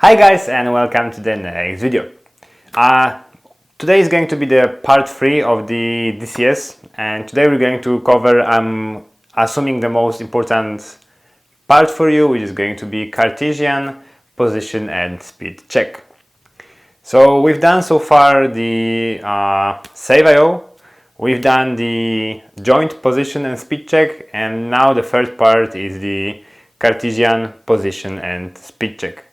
Hi guys, and welcome to the next video. Today is going to be the part 3 of the DCS, and today we're going to cover, I'm assuming, the most important part for you, which is going to be Cartesian position and speed check. So we've done so far the save IO, we've done the joint position and speed check, and now the third part is the Cartesian position and speed check.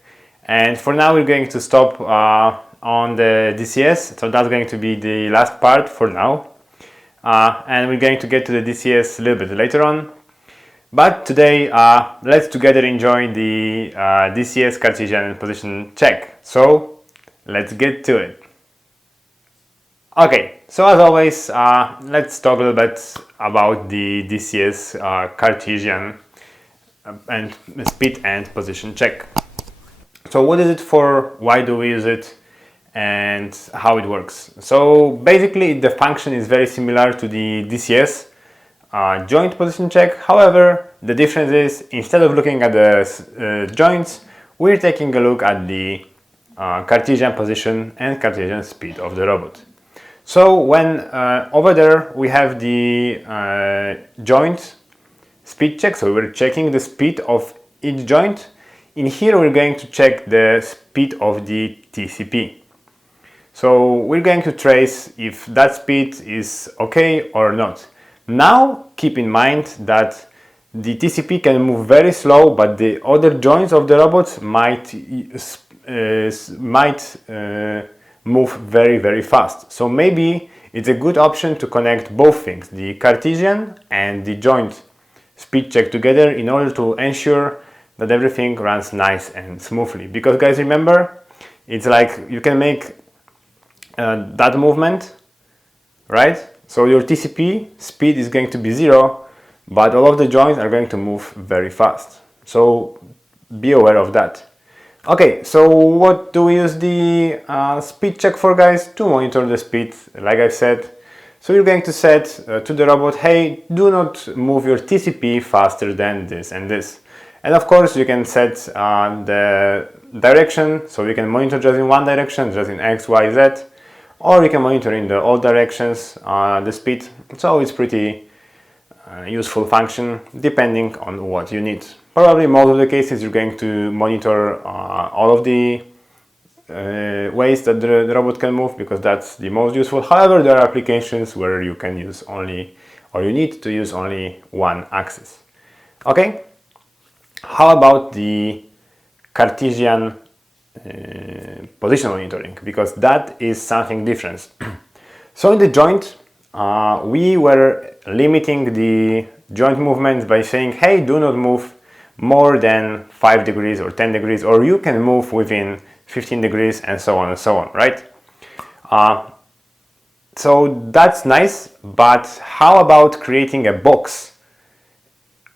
And for now we're going to stop on the DCS, so that's going to be the last part for now. And we're going to get to the DCS a little bit later on. But today, let's together enjoy the DCS Cartesian position check. So let's get to it. Okay, so as always, let's talk a little bit about the DCS Cartesian and speed and position check. So what is it for, why do we use it, and how it works? So basically the function is very similar to the DCS joint position check. However, the difference is, instead of looking at the joints, we're taking a look at the Cartesian position and Cartesian speed of the robot. So when over there we have the joint speed check, so we're checking the speed of each joint. In here we're going to check the speed of the TCP. So we're going to trace if that speed is okay or not. Now keep in mind that the TCP can move very slow, but the other joints of the robot might move very fast. So maybe it's a good option to connect both things, the Cartesian and the joint speed check together, in order to ensure that everything runs nice and smoothly. Because guys, remember, it's like you can make that movement, right? So your TCP speed is going to be 0, but all of the joints are going to move very fast. So be aware of that. Okay, so what do we use the speed check for, guys? To monitor the speed, like I said. So you're going to set to the robot, hey, do not move your TCP faster than this and this. And of course you can set the direction, so you can monitor just in one direction, just in X, Y, Z, or you can monitor in the all directions the speed. So it's pretty useful function depending on what you need. Probably most of the cases you're going to monitor all of the ways that the robot can move, because that's the most useful. However, there are applications where you can use only, or you need to use only one axis. Okay? How about the Cartesian position monitoring? Because that is something different. So in the joint, we were limiting the joint movements by saying, hey, do not move more than 5 degrees or 10 degrees, or you can move within 15 degrees, and so on, right? So that's nice, but how about creating a box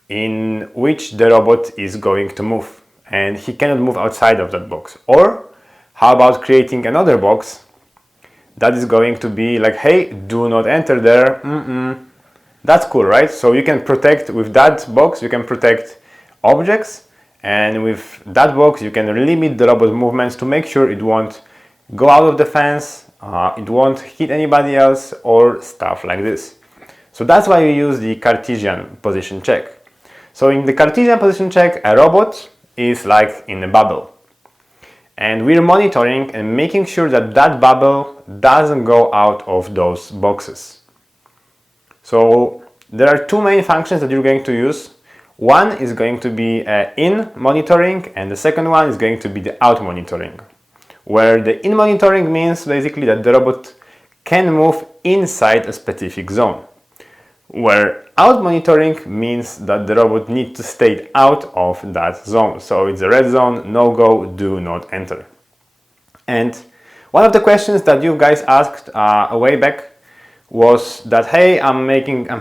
in which the robot is going to move, and he cannot move outside of that box? Or how about creating another box that is going to be like, hey, do not enter there. That's cool, right? So you can protect, with that box you can protect objects, and with that box you can limit the robot movements to make sure it won't go out of the fence, it won't hit anybody else, or stuff like this. So that's why we use the Cartesian position check. So in the Cartesian position check, a robot is like in a bubble, and we're monitoring and making sure that that bubble doesn't go out of those boxes. So there are two main functions that you're going to use. One is going to be in monitoring, and the second one is going to be the out monitoring, where the in monitoring means basically that the robot can move inside a specific zone, where out monitoring means that the robot needs to stay out of that zone. So it's a red zone, no go, do not enter. And one of the questions that you guys asked a way back was that, hey, I'm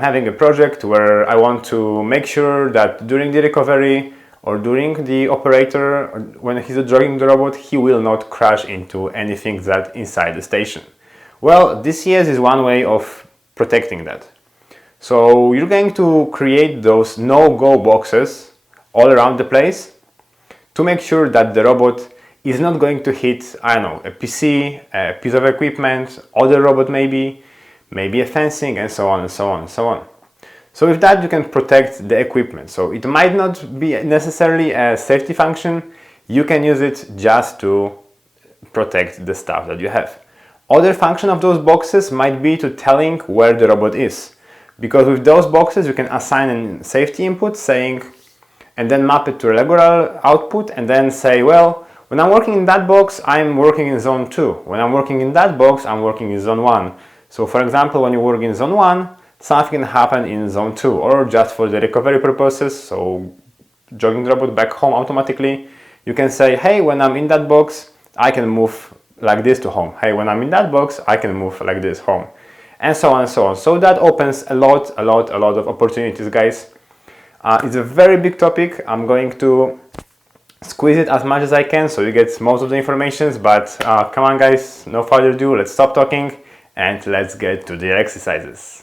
having a project where I want to make sure that during the recovery or during the operator, or when he's driving the robot, he will not crash into anything that's inside the station. Well, DCS is one way of protecting that. So you're going to create those no-go boxes all around the place to make sure that the robot is not going to hit, I don't know, a PC, a piece of equipment, other robot maybe a fencing, and so on and so on and so on. So with that you can protect the equipment. So it might not be necessarily a safety function, you can use it just to protect the stuff that you have. Other function of those boxes might be to telling where the robot is. Because with those boxes you can assign a safety input saying, and then map it to a regular output and then say, well, when I'm working in that box, I'm working in zone 2. When I'm working in that box, I'm working in zone 1. So for example, when you work in zone 1, something can happen in zone 2, or just for the recovery purposes, so jogging the robot back home automatically, you can say, hey, when I'm in that box, I can move like this to home. Hey, when I'm in that box, I can move like this home. And so on and so on. So that opens a lot of opportunities, guys. It's a very big topic. I'm going to squeeze it as much as I can so you get most of the information, but come on guys, no further ado, let's stop talking and let's get to the exercises.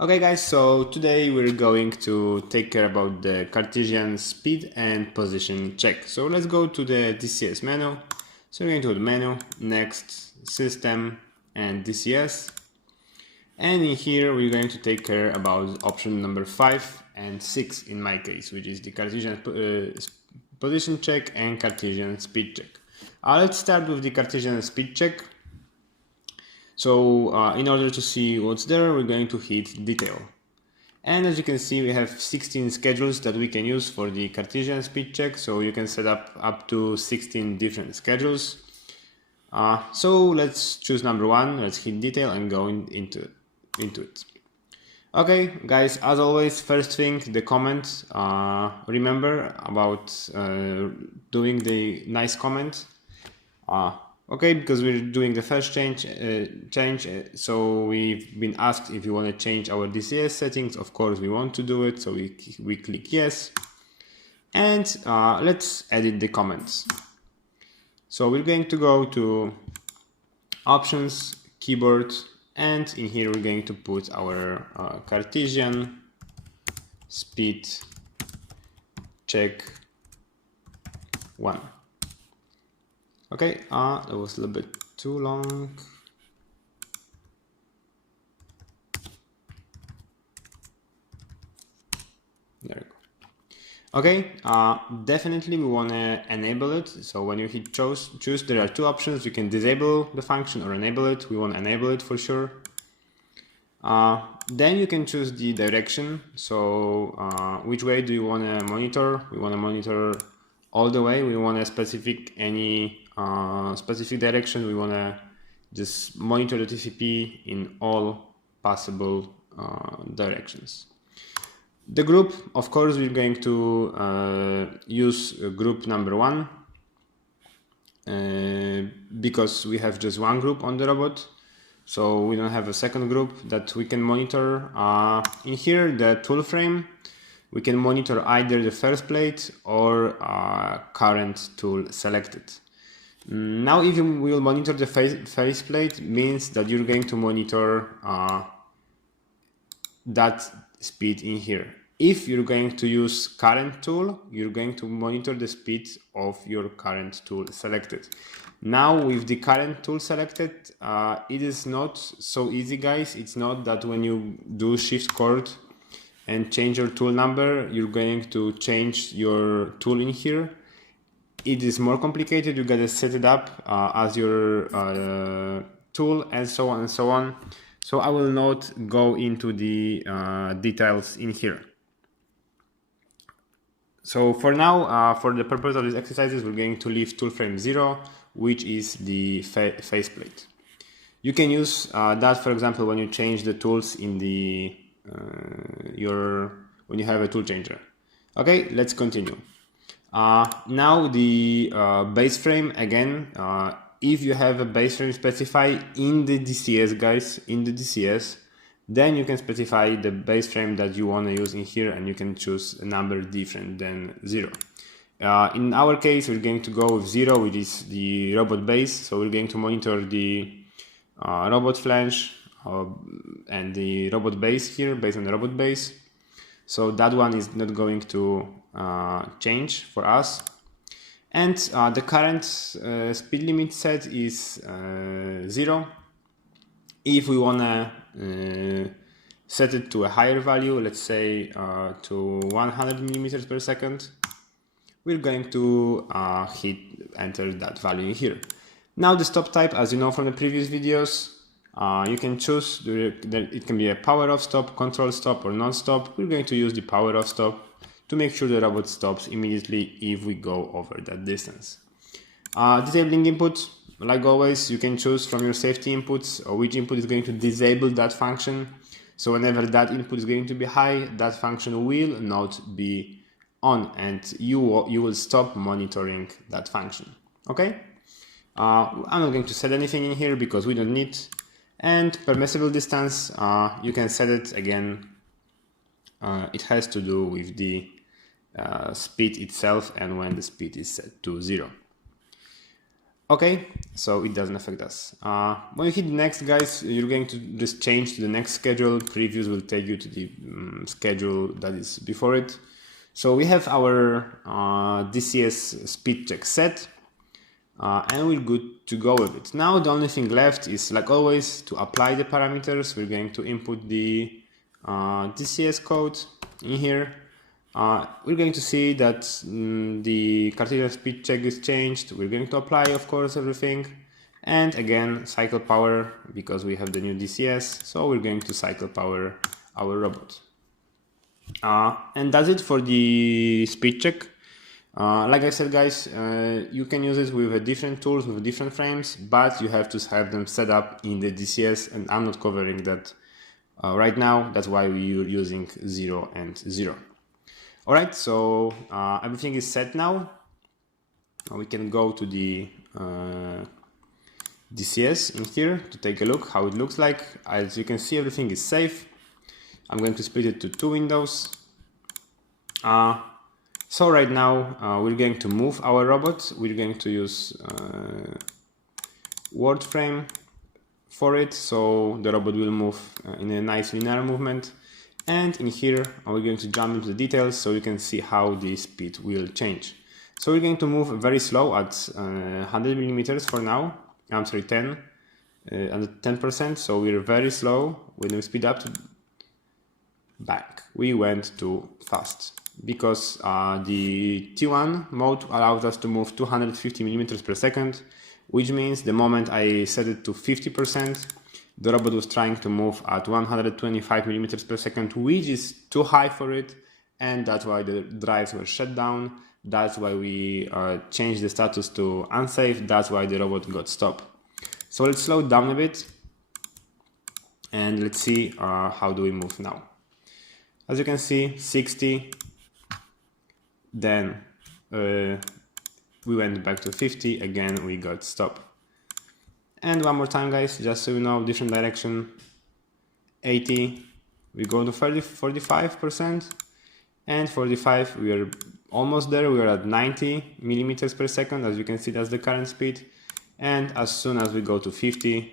Okay guys, so today we're going to take care about the Cartesian speed and position check. So let's go to the DCS menu. So we're going to go to menu, next, system and DCS. And in here we're going to take care about option number 5 and 6 in my case, which is the Cartesian position check and Cartesian speed check. Let's start with the Cartesian speed check. So in order to see what's there, we're going to hit detail. And as you can see, we have 16 schedules that we can use for the Cartesian speed check. So you can set up to 16 different schedules. So let's choose number 1, let's hit detail and go into it. Okay guys, as always, first thing, the comment. Remember about doing the nice comment. Okay, because we're doing the first change, so we've been asked if you want to change our DCS settings. Of course we want to do it, so we click yes, and let's edit the comments. So we're going to go to options, keyboard, and in here we're going to put our Cartesian speed check 1. Okay, that was a little bit too long. There we go. Okay, definitely we want to enable it. So when you hit choose, there are two options. You can disable the function or enable it. We want to enable it for sure. Then you can choose the direction. So which way do you want to monitor? We want to monitor all the way. We want to specific any specific direction. We want to just monitor the TCP in all possible directions. The group, of course, we're going to use group number 1 because we have just one group on the robot, so we don't have a second group that we can monitor. In here, the tool frame, we can monitor either the first plate or current tool selected. Now, if you will monitor the face plate, means that you're going to monitor that speed in here. If you're going to use current tool, you're going to monitor the speed of your current tool selected. Now with the current tool selected, it is not so easy, guys. It's not that when you do shift chord and change your tool number, you're going to change your tool in here. It is more complicated. You gotta set it up as your tool and so on and so on. So I will not go into the details in here. So for now, for the purpose of these exercises, we're going to leave tool frame 0, which is the faceplate. You can use that, for example, when you change the tools in the when you have a tool changer. Okay, let's continue. Now the base frame again. If you have a base frame specified in the DCS, guys, in the DCS, then you can specify the base frame that you want to use in here, and you can choose a number different than 0. In our case, we're going to go with 0, which is the robot base. So we're going to monitor the robot flange and the robot base here, based on the robot base. So that one is not going to change for us. And the current speed limit set is 0. If we wanna set it to a higher value, let's say to 100 millimeters per second, we're going to enter that value here. Now the stop type, as you know from the previous videos, you can choose, it can be a power off stop, control stop, or non-stop. We're going to use the power off stop to make sure the robot stops immediately if we go over that distance. Disabling input, like always, you can choose from your safety inputs or which input is going to disable that function. So whenever that input is going to be high, that function will not be on, and you will stop monitoring that function. Okay? I'm not going to set anything in here because we don't need. And permissible distance, you can set it again. It has to do with the speed itself and when the speed is set to 0. Okay, so it doesn't affect us. When you hit next, guys, you're going to just change to the next schedule. Previews will take you to the schedule that is before it. So we have our DCS speed check set, and we're good to go with it. Now the only thing left is, like always, to apply the parameters. We're going to input the DCS code in here. We're going to see that the Cartesian speed check is changed. We're going to apply, of course, everything. And again, cycle power, because we have the new DCS. So we're going to cycle power our robot. And that's it for the speed check. Like I said, guys, you can use it with different tools, with different frames, but you have to have them set up in the DCS, and I'm not covering that right now. That's why we're using 0 and 0. Alright, so everything is set now. We can go to the DCS in here to take a look how it looks like. As you can see, everything is safe. I'm going to split it to 2 windows. So right now we're going to move our robot. We're going to use word frame for it, so the robot will move in a nice linear movement. And in here we're going to jump into the details so you can see how the speed will change. So we're going to move very slow at 100 millimeters for now. I'm sorry, 10 and 10%. So we're very slow. When we speed up to back, we went too fast because the T1 mode allows us to move 250 millimeters per second, which means the moment I set it to 50%, the robot was trying to move at 125 millimeters per second, which is too high for it, and that's why the drives were shut down. That's why we changed the status to unsafe. That's why the robot got stopped. So let's slow it down a bit, and let's see how do we move now. As you can see, 60, then we went back to 50, again we got stopped. And one more time, guys, just so you know, different direction, 80, we go to 45%, and 45, we are almost there, we are at 90 millimeters per second, as you can see, that's the current speed. And as soon as we go to 50,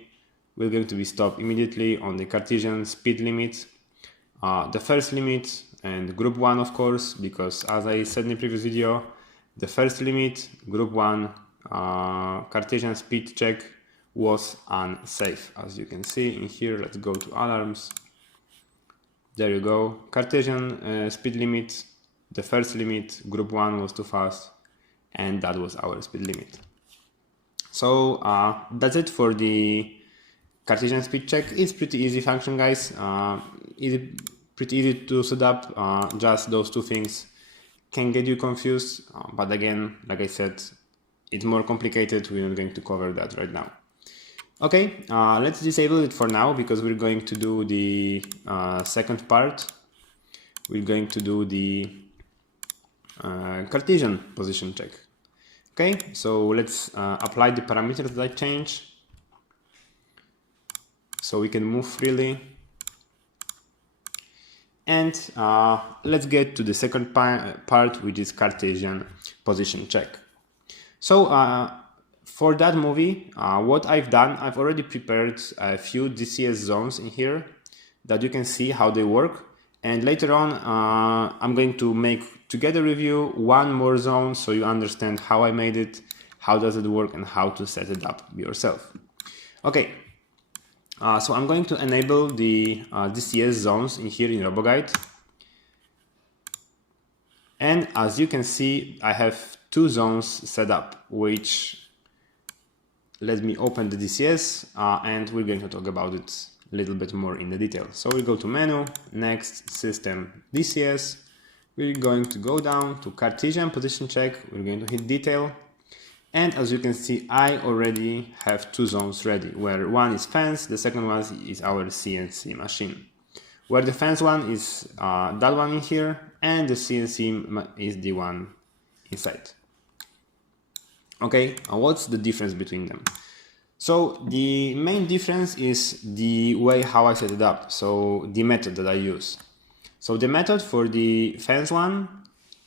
we're going to be stopped immediately on the Cartesian speed limit. The first limit and group 1, of course, because as I said in the previous video, the first limit, group 1, Cartesian speed check was unsafe. As you can see in here, let's go to alarms. There you go. Cartesian speed limit, the first limit, group 1 was too fast, and that was our speed limit. So that's it for the Cartesian speed check. It's pretty easy function, guys. Pretty easy to set up. Just those two things can get you confused, but again, like I said, it's more complicated. We're not going to cover that right now. Okay, let's disable it for now because we're going to do the second part. We're going to do the Cartesian position check. Okay, so let's apply the parameters that I changed so we can move freely. And let's get to the second part, which is Cartesian position check. So for that movie, what I've done, I've already prepared a few DCS zones in here that you can see how they work. And later on, I'm going to make together with you one more zone so you understand how I made it, how does it work, and how to set it up yourself. Okay, so I'm going to enable the DCS zones in here in RoboGuide. And as you can see, I have two zones set up, which let me open the DCS and we're going to talk about it a little bit more in the detail. So we'll go to menu, next, system, DCS. We're going to go down to Cartesian position check. We're going to hit detail. And as you can see, I already have two zones ready, where one is fence, the second one is our CNC machine. Where the fence one is that one in here, and the CNC is the one inside. Okay, what's the difference between them? So the main difference is the way how I set it up, so the method that I use. So the method for the fence one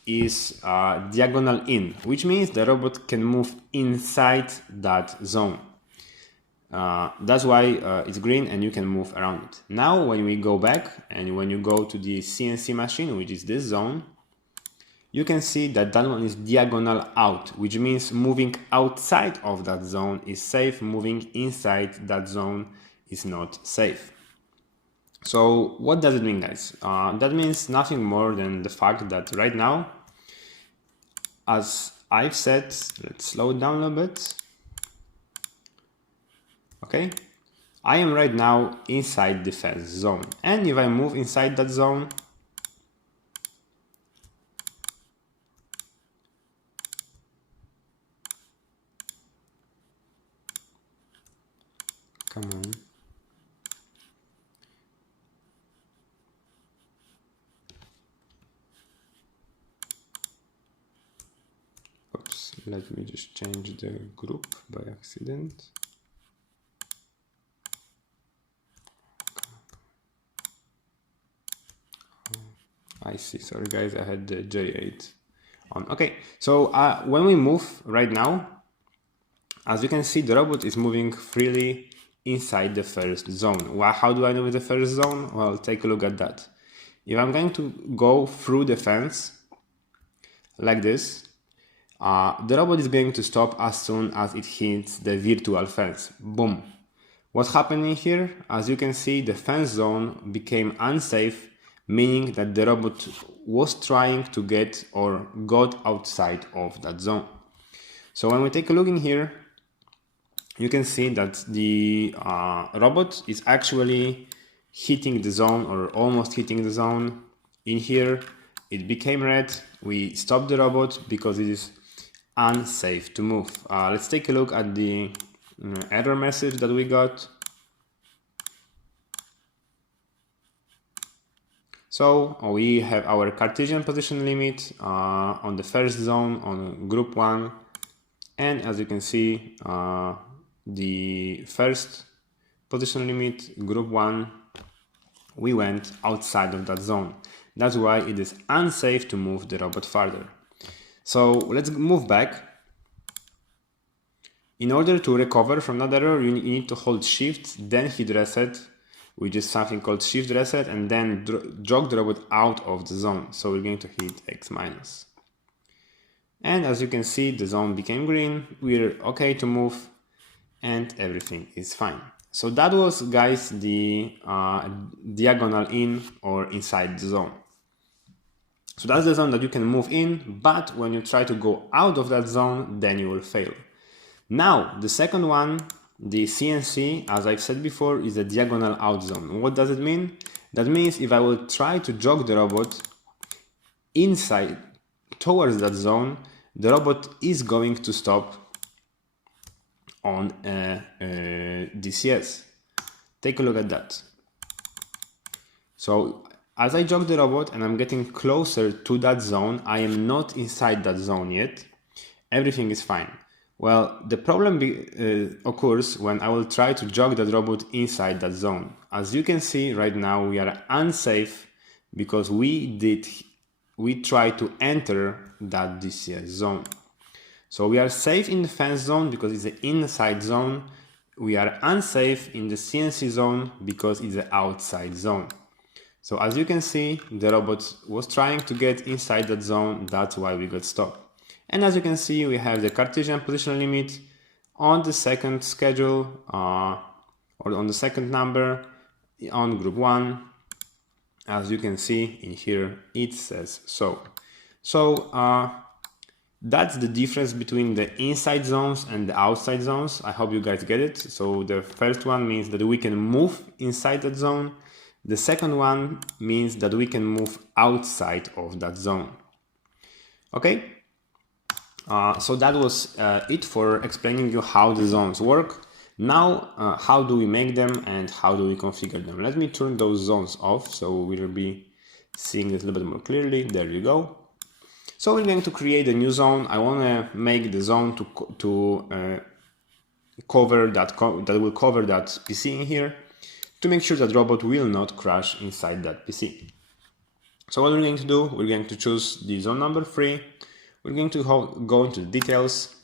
is diagonal in, which means the robot can move inside that zone. That's why it's green and you can move around it. Now when we go back and when you go to the CNC machine, which is this zone, you can see that that one is diagonal out, which means moving outside of that zone is safe, moving inside that zone is not safe. So what does it mean, guys? That means nothing more than the fact that right now, as I've said, let's slow it down a little bit. Okay, I am right now inside the fence zone, and if I move inside that zone, come on. Oops, let me just change the group by accident. I see, sorry guys, I had the J8 on. Okay, so when we move right now, as you can see, the robot is moving freely inside the first zone. How do I know the first zone? Well, take a look at that. If I'm going to go through the fence like this, the robot is going to stop as soon as it hits the virtual fence. Boom. What's happening here? As you can see, the fence zone became unsafe, meaning that the robot was trying to get or got outside of that zone. So when we take a look in here, you can see that the robot is actually hitting the zone or almost hitting the zone. In here, it became red. We stopped the robot because it is unsafe to move. Let's take a look at the error message that we got. So we have our Cartesian position limit on the first zone on group 1, and as you can see, the first position limit, group 1, we went outside of that zone. That's why it is unsafe to move the robot further. So let's move back. In order to recover from that error, you need to hold shift, then hit reset, which is something called shift reset, and then jog the robot out of the zone. So we're going to hit X minus. And as you can see, the zone became green. We're okay to move and everything is fine. So that was, guys, the diagonal in or inside the zone. So that's the zone that you can move in, but when you try to go out of that zone, then you will fail. Now, the second one, the CNC, as I've said before, is a diagonal out zone. What does it mean? That means if I will try to jog the robot inside towards that zone, the robot is going to stop on DCS. Take a look at that. So as I jog the robot and I'm getting closer to that zone, I am not inside that zone yet. Everything is fine. Well, the problem occurs when I will try to jog that robot inside that zone. As you can see right now, we are unsafe because we tried to enter that DCS zone. So we are safe in the fence zone because it's the inside zone. We are unsafe in the CNC zone because it's the outside zone. So as you can see, the robot was trying to get inside that zone, that's why we got stopped. And as you can see, we have the Cartesian position limit on the second schedule, or on the second number on group 1. As you can see in here, it says so. So that's the difference between the inside zones and the outside zones. I hope you guys get it. So the first one means that we can move inside that zone. The second one means that we can move outside of that zone. Okay, so that was it for explaining you how the zones work. Now, how do we make them and how do we configure them? Let me turn those zones off so we'll be seeing it a little bit more clearly. There you go. So we're going to create a new zone. I want to make the zone to cover that will cover that PC in here, to make sure that robot will not crash inside that PC. So what we're going to do, we're going to choose the zone number 3. We're going to go into the details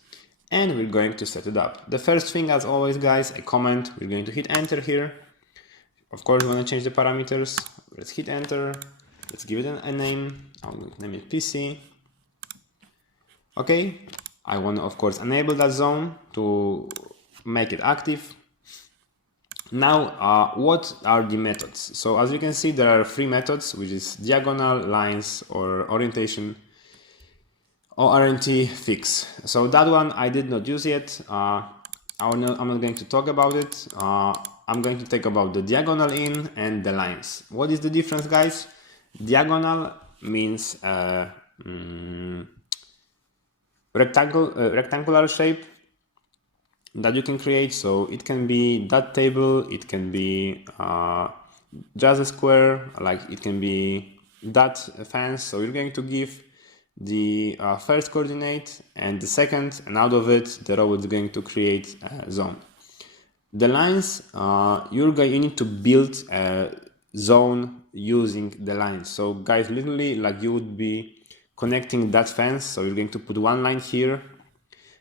and we're going to set it up. The first thing, as always guys, a comment. We're going to hit enter here. Of course, we want to change the parameters. Let's hit enter. Let's give it a name. I'm going to name it PC. Okay, I want to of course enable that zone to make it active. Now, what are the methods? So as you can see, there are 3 methods, which is diagonal, lines, or orientation, or RNT fix. So that one I did not use yet. I'm not going to talk about it. I'm going to talk about the diagonal in and the lines. What is the difference, guys? Diagonal means rectangular shape that you can create. So it can be that table, it can be just a square, like it can be that fence. So you're going to give the first coordinate and the second, and out of it the robot is going to create a zone. The lines, you need to build a zone using the lines. So guys, literally like you would be connecting that fence. So you're going to put one line here,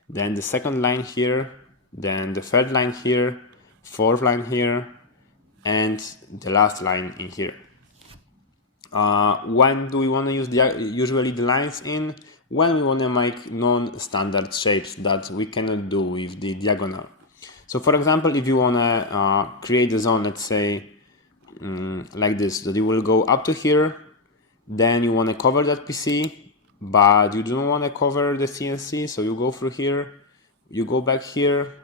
then the second line here, then the third line here, fourth line here, and the last line in here. When do we want to use usually the lines in? When we want to make non-standard shapes that we cannot do with the diagonal. So for example, if you want to create a zone, let's say like this, that you will go up to here, then you want to cover that PC, but you don't want to cover the CNC, so you go through here, you go back here,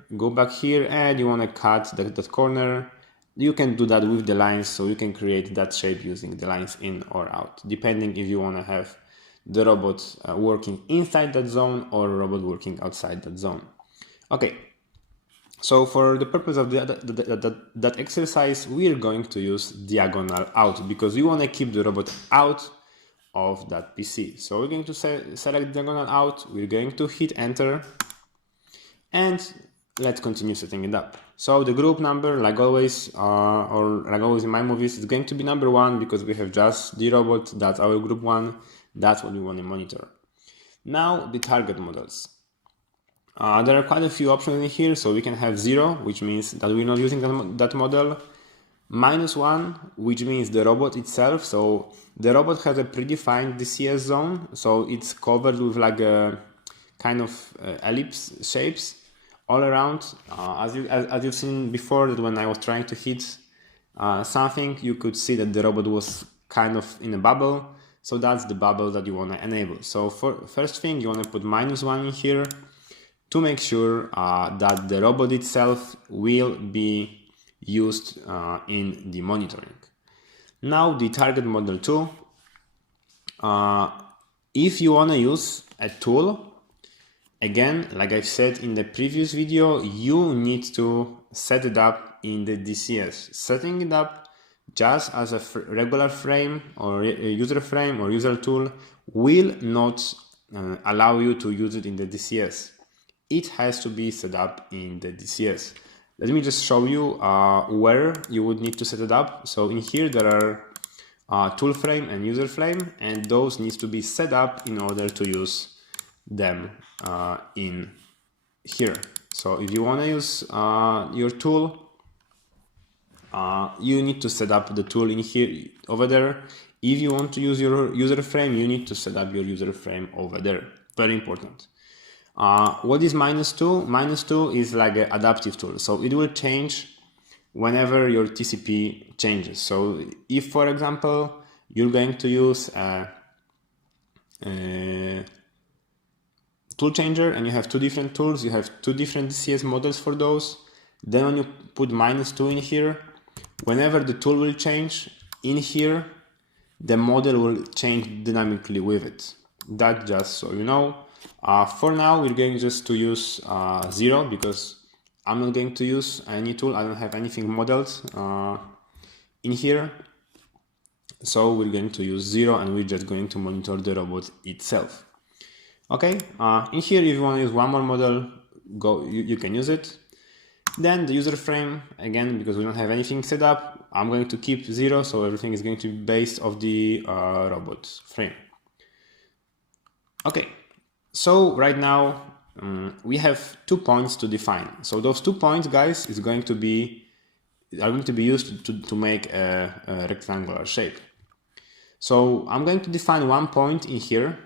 and you want to cut that corner. You can do that with the lines, so you can create that shape using the lines in or out, depending if you want to have the robot working inside that zone or a robot working outside that zone. Okay, so for the purpose of that exercise, we are going to use diagonal out, because we want to keep the robot out of that PC. So we're going to select diagonal out, we're going to hit enter, and let's continue setting it up. So the group number, like always, or like always in my movies, is going to be number 1, because we have just the robot, that's our group 1, that's what we want to monitor. Now the target models. There are quite a few options in here, so we can have 0, which means that we're not using that model, -1, which means the robot itself. So the robot has a predefined DCS zone, so it's covered with like a kind of ellipse shapes all around. As you've seen before, that when I was trying to hit something, you could see that the robot was kind of in a bubble. So that's the bubble that you want to enable. So for first thing, you want to put -1 in here to make sure that the robot itself will be used in the monitoring. Now the target model 2. If you want to use a tool, again, like I've said in the previous video, you need to set it up in the DCS. Setting it up just as a regular frame or a user frame or user tool will not allow you to use it in the DCS. It has to be set up in the DCS. Let me just show you where you would need to set it up. So in here there are tool frame and user frame, and those needs to be set up in order to use them in here. So if you want to use your tool, you need to set up the tool in here, over there. If you want to use your user frame, you need to set up your user frame over there. Very important. What is -2? -2 is like an adaptive tool, so it will change whenever your TCP changes. So if, for example, you're going to use a tool changer and you have two different tools, you have two different DCS models for those, then when you put -2 in here, whenever the tool will change in here, the model will change dynamically with it. That just so you know. For now, we're going just to use 0 because I'm not going to use any tool. I don't have anything modeled in here. So we're going to use 0 and we're just going to monitor the robot itself. Okay, in here, if you want to use one more model, you can use it. Then the user frame, again, because we don't have anything set up, I'm going to keep 0, so everything is going to be based off the robot frame. Okay, so right now we have 2 points to define. So those 2 points, guys, are going to be used to make a rectangular shape. So I'm going to define one point in here,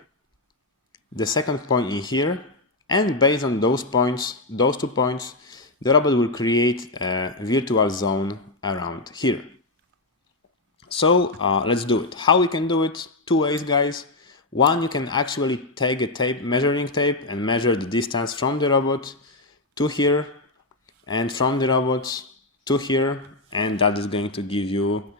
the second point in here, and based on those points, those 2 points, the robot will create a virtual zone around here. So let's do it. How we can do it? 2 ways, guys. One, you can actually take a measuring tape and measure the distance from the robot to here and from the robot to here, and that is going to give you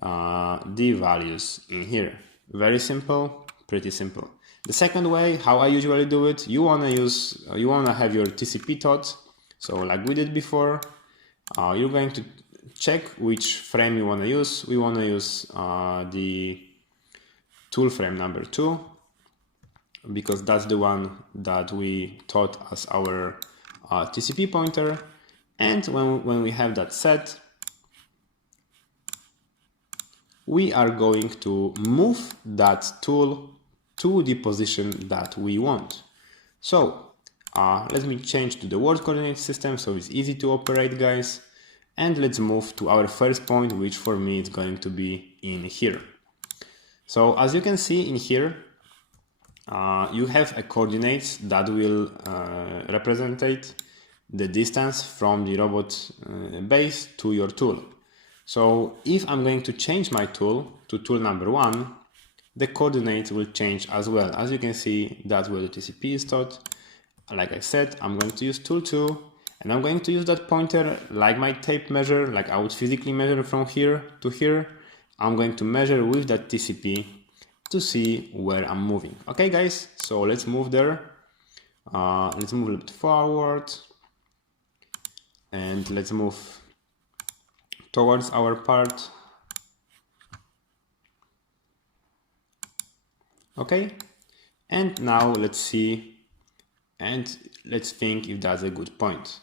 the values in here. Very simple, pretty simple. The second way, how I usually do it, you wanna have your TCP taught. So like we did before, you're going to check which frame you want to use. We want to use the tool frame number 2 because that's the one that we taught as our TCP pointer. And when we have that set, we are going to move that tool to the position that we want. So let me change to the world coordinate system so it's easy to operate, guys. And let's move to our first point, which for me is going to be in here. So as you can see in here, you have a coordinates that will represent the distance from the robot base to your tool. So if I'm going to change my tool to tool number 1, the coordinates will change as well. As you can see, that's where the TCP is taught. Like I said, I'm going to use tool 2 and I'm going to use that pointer like my tape measure, like I would physically measure from here to here. I'm going to measure with that TCP to see where I'm moving. Okay, guys, so let's move there. Let's move a little bit forward and let's move towards our part. Okay, and now let's see. And let's think if that's a good point.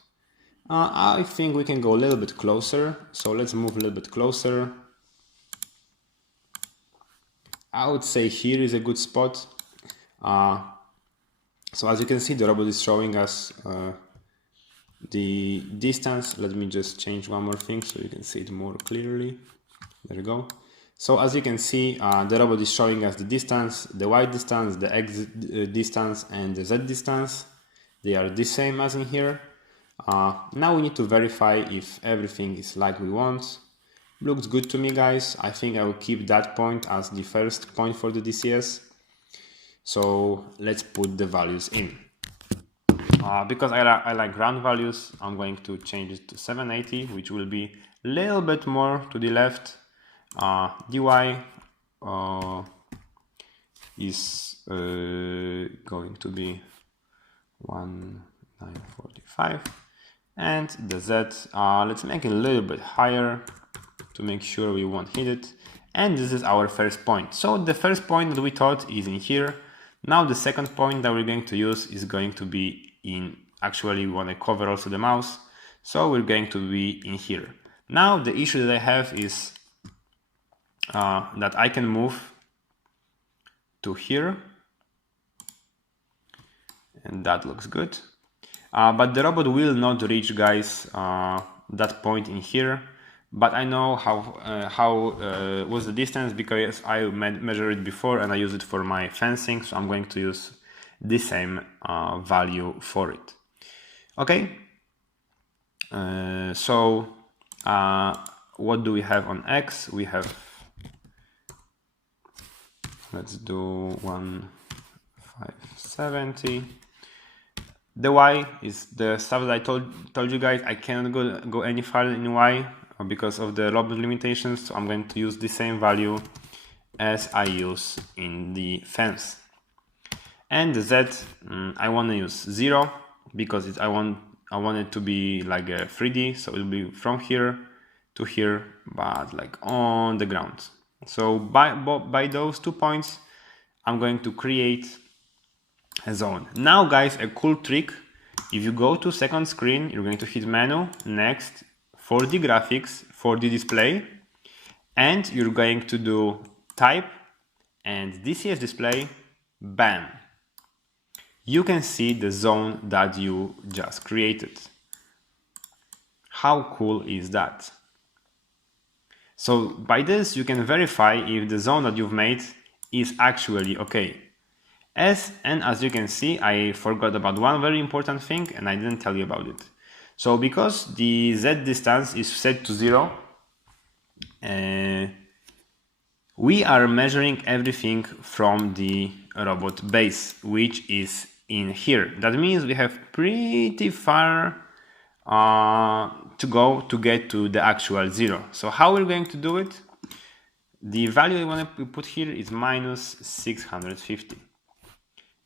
I think we can go a little bit closer. So let's move a little bit closer. I would say here is a good spot. So as you can see, the robot is showing us the distance. Let me just change one more thing so you can see it more clearly. There we go. So as you can see, the robot is showing us the distance, the Y distance, the X distance, and the Z distance. They are the same as in here. Now we need to verify if everything is like we want. Looks good to me, guys. I think I will keep that point as the first point for the DCS. So let's put the values in. Because I like ground values, I'm going to change it to 780, which will be a little bit more to the left. dy is going to be 1945, and the Z, let's make it a little bit higher to make sure we won't hit it. And this is our first point. So the first point that we taught is in here. Now the second point that we're going to use is going to be in, actually we want to cover also the mouse, so we're going to be in here. Now the issue that I have is that I can move to here, and that looks good. But the robot will not reach, guys, that point in here but I know how was the distance because I measured it before and I use it for my fencing, so I'm going to use the same value for it. Okay, so what do we have on X? We have, let's do 1570. The Y is the stuff that I told you guys. I cannot go any farther in Y because of the robot limitations, so I'm going to use the same value as I use in the fence. And the Z, I want to use 0 because I want it to be like a 3D, so it will be from here to here, but like on the ground. So by those 2 points, I'm going to create a zone. Now guys, a cool trick: if you go to second screen, you're going to hit menu, next, 4D graphics, 4D display, and you're going to do type and DCS display, bam. You can see the zone that you just created. How cool is that? So by this, you can verify if the zone that you've made is actually okay. As you can see, I forgot about one very important thing and I didn't tell you about it. So because the Z distance is set to 0, we are measuring everything from the robot base, which is in here. That means we have pretty far to go to get to the actual 0. So how we're going to do it? The value I want to put here is minus 650.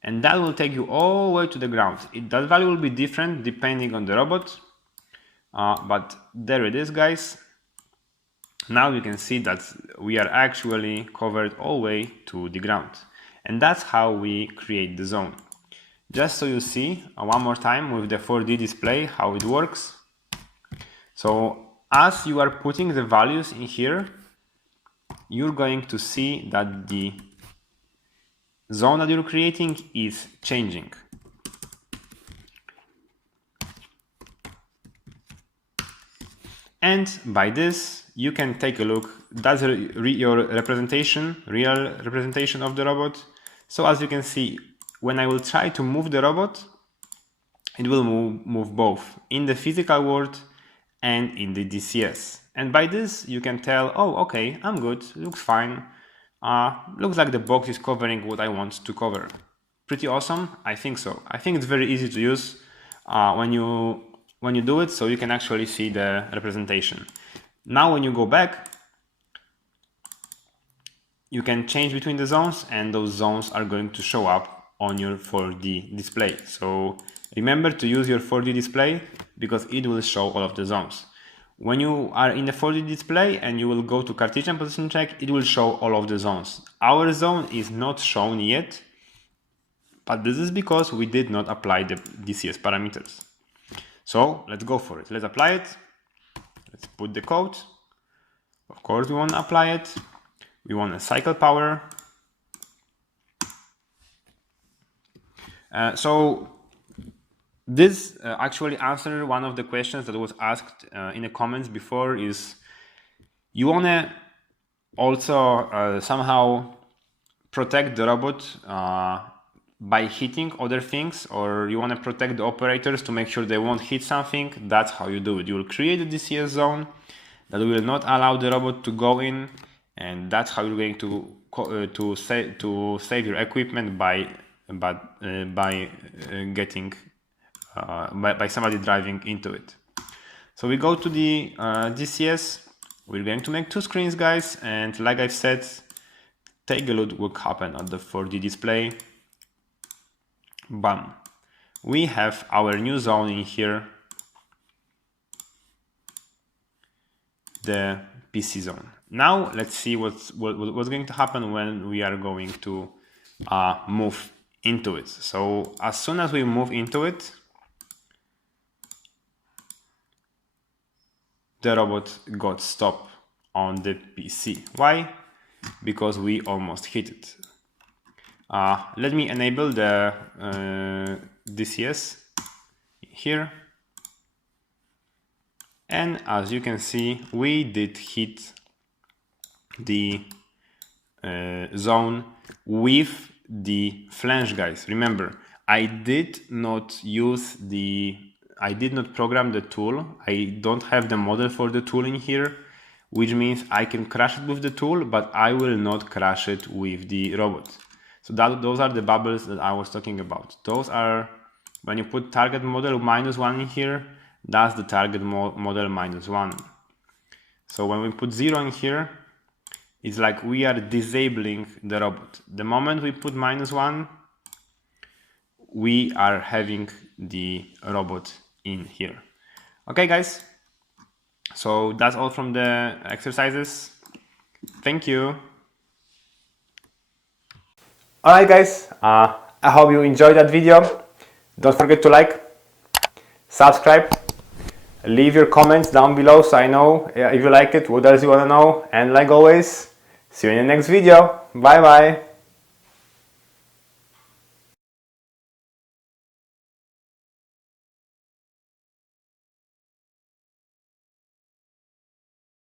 And that will take you all the way to the ground. That value will be different depending on the robot. But there it is, guys. Now you can see that we are actually covered all the way to the ground. And that's how we create the zone. Just so you see one more time with the 4D display how it works. So as you are putting the values in here, you're going to see that the zone that you're creating is changing. And by this, you can take a look. That's your representation, real representation of the robot. So as you can see, when I will try to move the robot, it will move both in the physical world and in the DCS. And by this, you can tell, oh, okay, I'm good, looks fine. Looks like the box is covering what I want to cover. Pretty awesome? I think so. I think it's very easy to use when you do it, so you can actually see the representation. Now when you go back, you can change between the zones, and those zones are going to show up on your 4D display. So remember to use your 4D display because it will show all of the zones. When you are in the 4D display and you will go to Cartesian position check, it will show all of the zones. Our zone is not shown yet, but this is because we did not apply the DCS parameters. So let's go for it. Let's apply it. Let's put the code. Of course, we want to apply it. We want a cycle power. So this actually answered one of the questions that was asked in the comments before. Is you want to also somehow protect the robot by hitting other things, or you want to protect the operators to make sure they won't hit something. That's how you do it. You will create a DCS zone that will not allow the robot to go in, and that's how you're going to save your equipment by getting by somebody driving into it. So we go to the DCS. We're going to make 2 screens, guys, and like I've said, take a look what happened on the 4D display. Bam. We have our new zone in here, the PC zone. Now let's see what's going to happen when we are going to move into it. So as soon as we move into it, the robot got stopped on the PC. Why? Because we almost hit it. Let me enable the DCS here. And as you can see, we did hit the zone with the flange, guys. Remember, I did not program the tool. I don't have the model for the tool in here, which means I can crash it with the tool, but I will not crash it with the robot. So those are the bubbles that I was talking about. Those are, when you put target model -1 in here, that's the target model -1. So when we put 0 in here, it's like we are disabling the robot. The moment we put -1, we are having the robot in here. Okay, guys. So that's all from the exercises. Thank you. Alright, guys. I hope you enjoyed that video. Don't forget to like, subscribe, leave your comments down below so I know if you like it, what else you want to know. And like always, see you in the next video. Bye bye.